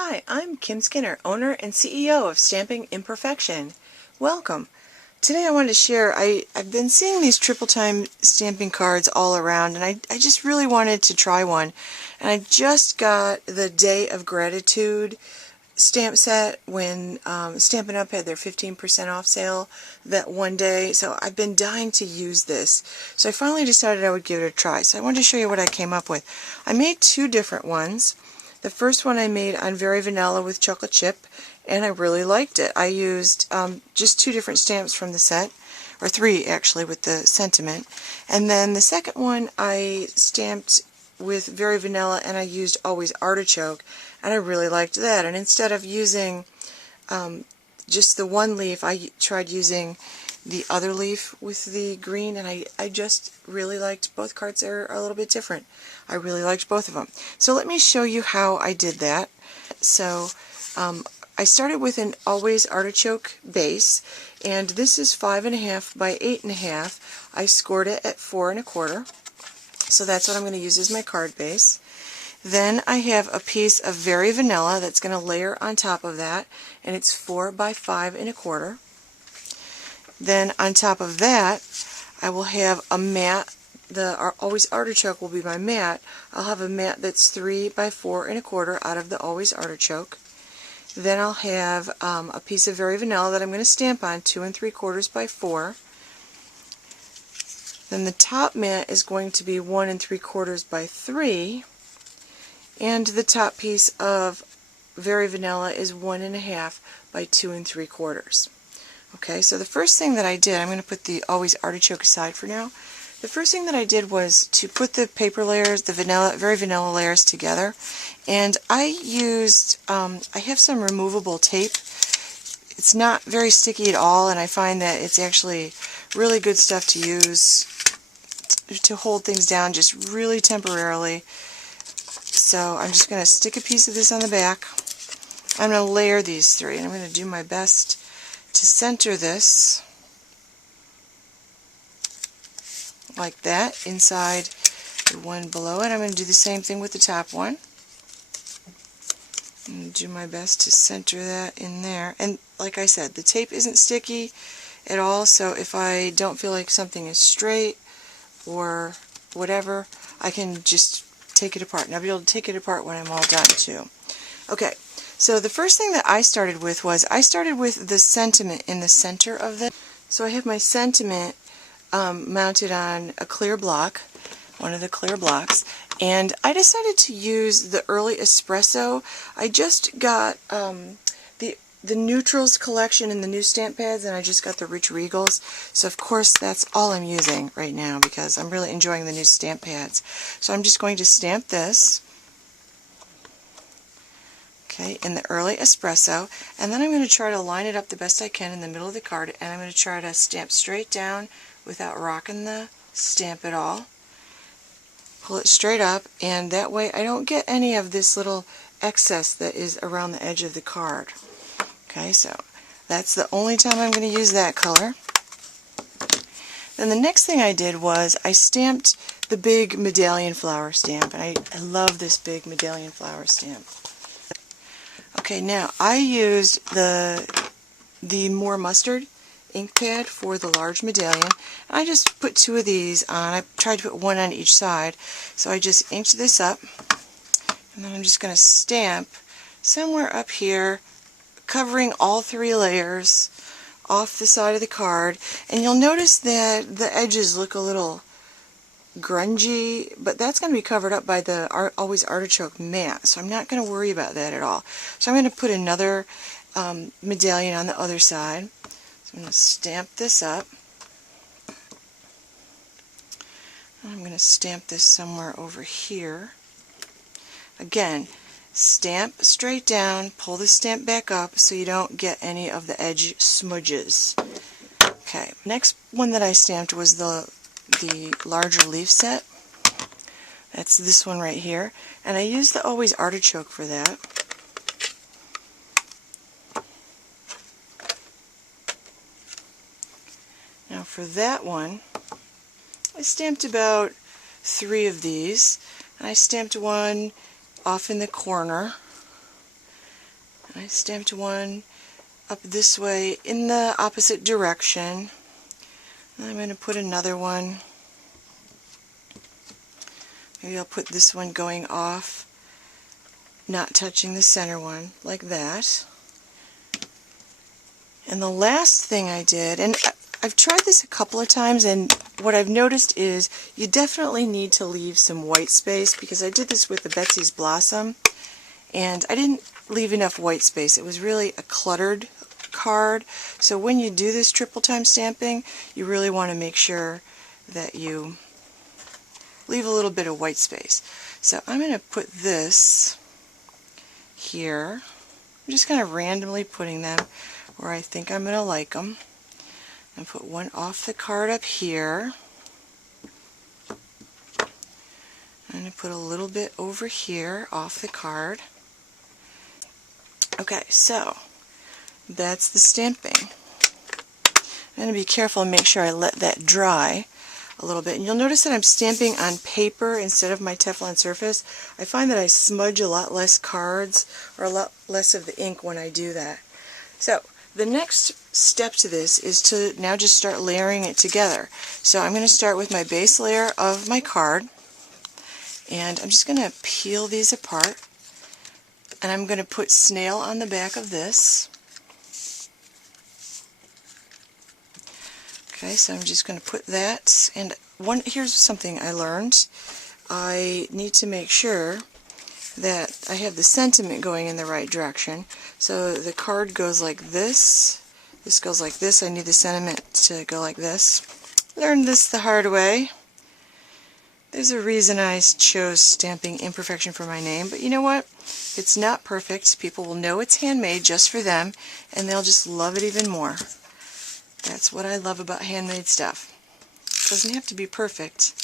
Hi, I'm Kim Skinner, owner and CEO of Stamping Imperfection. Welcome. Today I wanted to share, I've been seeing these triple time stamping cards all around, and I just really wanted to try one. And I just got the Day of Gratitude stamp set when Stampin' Up! Had their 15% off sale that one day, so I've been dying to use this. So I finally decided I would give it a try. So I wanted to show you what I came up with. I made two different ones. The first one I made on Very Vanilla with chocolate chip, and I really liked it. I used just two different stamps from the set, or three actually with the sentiment. And then the second one I stamped with Very Vanilla, and I used Always Artichoke, and I really liked that. And instead of using just the one leaf, I tried using the other leaf with the green, and I just really liked both cards. Are a little bit different. I really liked both of them. So let me show you how I did that. So I started with an Always Artichoke base, and this is 5.5 by 8.5. I scored it at 4 1/4. So that's what I'm going to use as my card base. Then I have a piece of Very Vanilla that's going to layer on top of that, and it's 4 by 5 1/4. Then on top of that, I will have a mat. The Always Artichoke will be my mat. I'll have a mat that's 3 by 4 1/4 out of the Always Artichoke. Then I'll have a piece of Very Vanilla that I'm going to stamp on, 2 3/4 by 4. Then the top mat is going to be 1 3/4 by 3. And the top piece of Very Vanilla is 1.5 by 2 3/4. Okay, so the first thing that I did, I'm going to put the Always Artichoke aside for now. The first thing that I did was to put the paper layers, the Very Vanilla layers together, and I used, I have some removable tape. It's not very sticky at all, and I find that it's actually really good stuff to use to hold things down just really temporarily. So I'm just going to stick a piece of this on the back. I'm going to layer these three, and I'm going to do my best to center this like that inside the one below it. I'm going to do the same thing with the top one. I'm going to do my best to center that in there. And like I said, the tape isn't sticky at all, so if I don't feel like something is straight or whatever, I can just take it apart. And I'll be able to take it apart when I'm all done too. Okay. So the first thing that I started with was I started with the sentiment in the center of this. So I have my sentiment mounted on a clear block, one of the clear blocks, and I decided to use the Early Espresso. I just got the Neutrals collection in the new stamp pads, and I just got the Rich Regals. So of course that's all I'm using right now because I'm really enjoying the new stamp pads. So I'm just going to stamp this. Okay, in the Early Espresso, and then I'm going to try to line it up the best I can in the middle of the card, and I'm going to try to stamp straight down without rocking the stamp at all. Pull it straight up, and that way I don't get any of this little excess that is around the edge of the card. Okay, so that's the only time I'm going to use that color. Then the next thing I did was I stamped the big medallion flower stamp, and I love this big medallion flower stamp. Okay, now I used the More Mustard ink pad for the large medallion. I just put two of these on. I tried to put one on each side. So I just inked this up, and then I'm just going to stamp somewhere up here, covering all three layers off the side of the card. And you'll notice that the edges look a little grungy, but that's going to be covered up by the Always Artichoke mat, so I'm not going to worry about that at all. So I'm going to put another medallion on the other side. So I'm going to stamp this up. I'm going to stamp this somewhere over here. Again, stamp straight down, pull the stamp back up so you don't get any of the edge smudges. Okay, next one that I stamped was the larger leaf set. That's this one right here, and I used the Always Artichoke for that. Now for that one, I stamped about 3 of these, and I stamped one off in the corner, I stamped one up this way in the opposite direction. I'm going to put another one. Maybe I'll put this one going off, not touching the center one, like that. And the last thing I did, and I've tried this a couple of times, and what I've noticed is you definitely need to leave some white space, because I did this with the Betsy's Blossom, and I didn't leave enough white space. It was really a cluttered card. So when you do this triple time stamping, you really want to make sure that you leave a little bit of white space. So I'm going to put this here. I'm just kind of randomly putting them where I think I'm going to like them. And put one off the card up here. I'm going to put a little bit over here off the card. Okay, so that's the stamping. I'm going to be careful and make sure I let that dry a little bit. And you'll notice that I'm stamping on paper instead of my Teflon surface. I find that I smudge a lot less cards, or a lot less of the ink when I do that. So the next step to this is to now just start layering it together. So I'm going to start with my base layer of my card, and I'm just going to peel these apart, and I'm going to put snail on the back of this. Okay, so I'm just going to put that, and here's something I learned. I need to make sure that I have the sentiment going in the right direction. So the card goes like this goes like this, I need the sentiment to go like this. Learned this the hard way. There's a reason I chose Stamping Imperfection for my name, but you know what? It's not perfect. People will know it's handmade just for them, and they'll just love it even more. That's what I love about handmade stuff. It doesn't have to be perfect,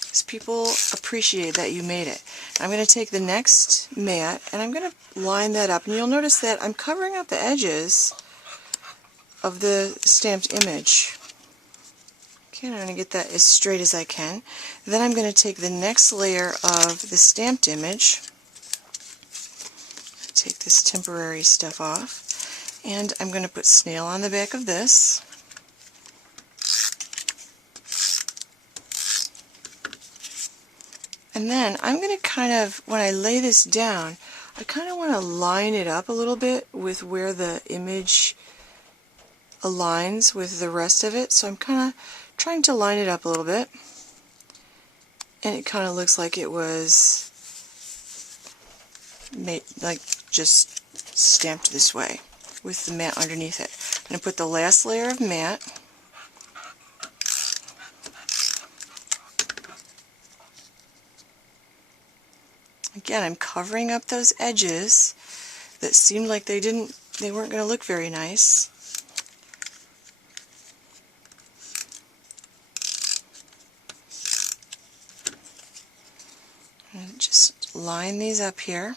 because people appreciate that you made it. I'm going to take the next mat, and I'm going to line that up, and you'll notice that I'm covering up the edges of the stamped image. Okay, I'm going to get that as straight as I can. Then I'm going to take the next layer of the stamped image, take this temporary stuff off, and I'm going to put snail on the back of this. And then I'm going to kind of, when I lay this down, I kind of want to line it up a little bit with where the image aligns with the rest of it. So I'm kind of trying to line it up a little bit. And it kind of looks like it was made, like just stamped this way with the mat underneath it. I'm going to put the last layer of mat. Again, I'm covering up those edges that seemed like they weren't going to look very nice. And just line these up here.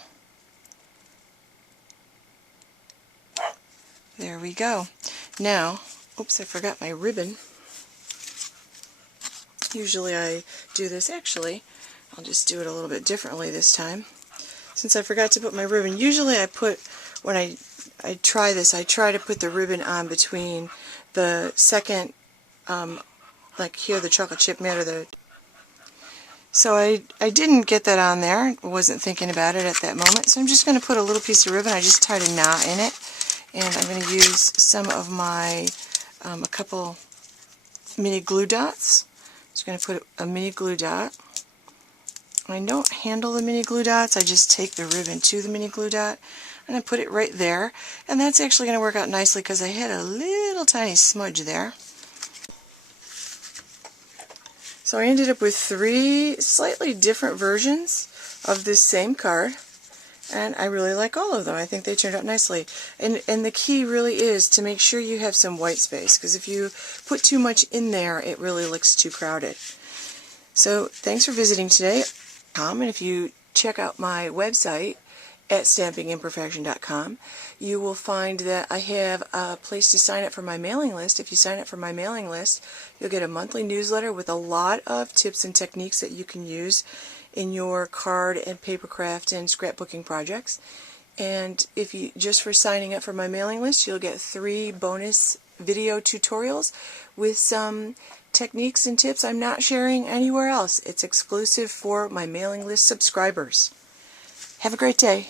There we go. Now, oops, I forgot my ribbon. Usually I do this, actually, I'll just do it a little bit differently this time. Since I forgot to put my ribbon, usually I put, when I try this, I try to put the ribbon on between the second, like here, the chocolate chip mat, or the... So I didn't get that on there, wasn't thinking about it at that moment, so I'm just going to put a little piece of ribbon. I just tied a knot in it, and I'm going to use some of my, a couple mini glue dots. Just going to put a mini glue dot. I don't handle the mini glue dots, I just take the ribbon to the mini glue dot and I put it right there, and that's actually going to work out nicely because I had a little tiny smudge there. So I ended up with 3 slightly different versions of this same card, and I really like all of them. I think they turned out nicely. And the key really is to make sure you have some white space, because if you put too much in there, it really looks too crowded. So thanks for visiting today. And if you check out my website at stampingimperfection.com, you will find that I have a place to sign up for my mailing list. If you sign up for my mailing list, you'll get a monthly newsletter with a lot of tips and techniques that you can use in your card and paper craft and scrapbooking projects. And if you just for signing up for my mailing list, you'll get 3 bonus video tutorials with some techniques and tips I'm not sharing anywhere else. It's exclusive for my mailing list subscribers. Have a great day.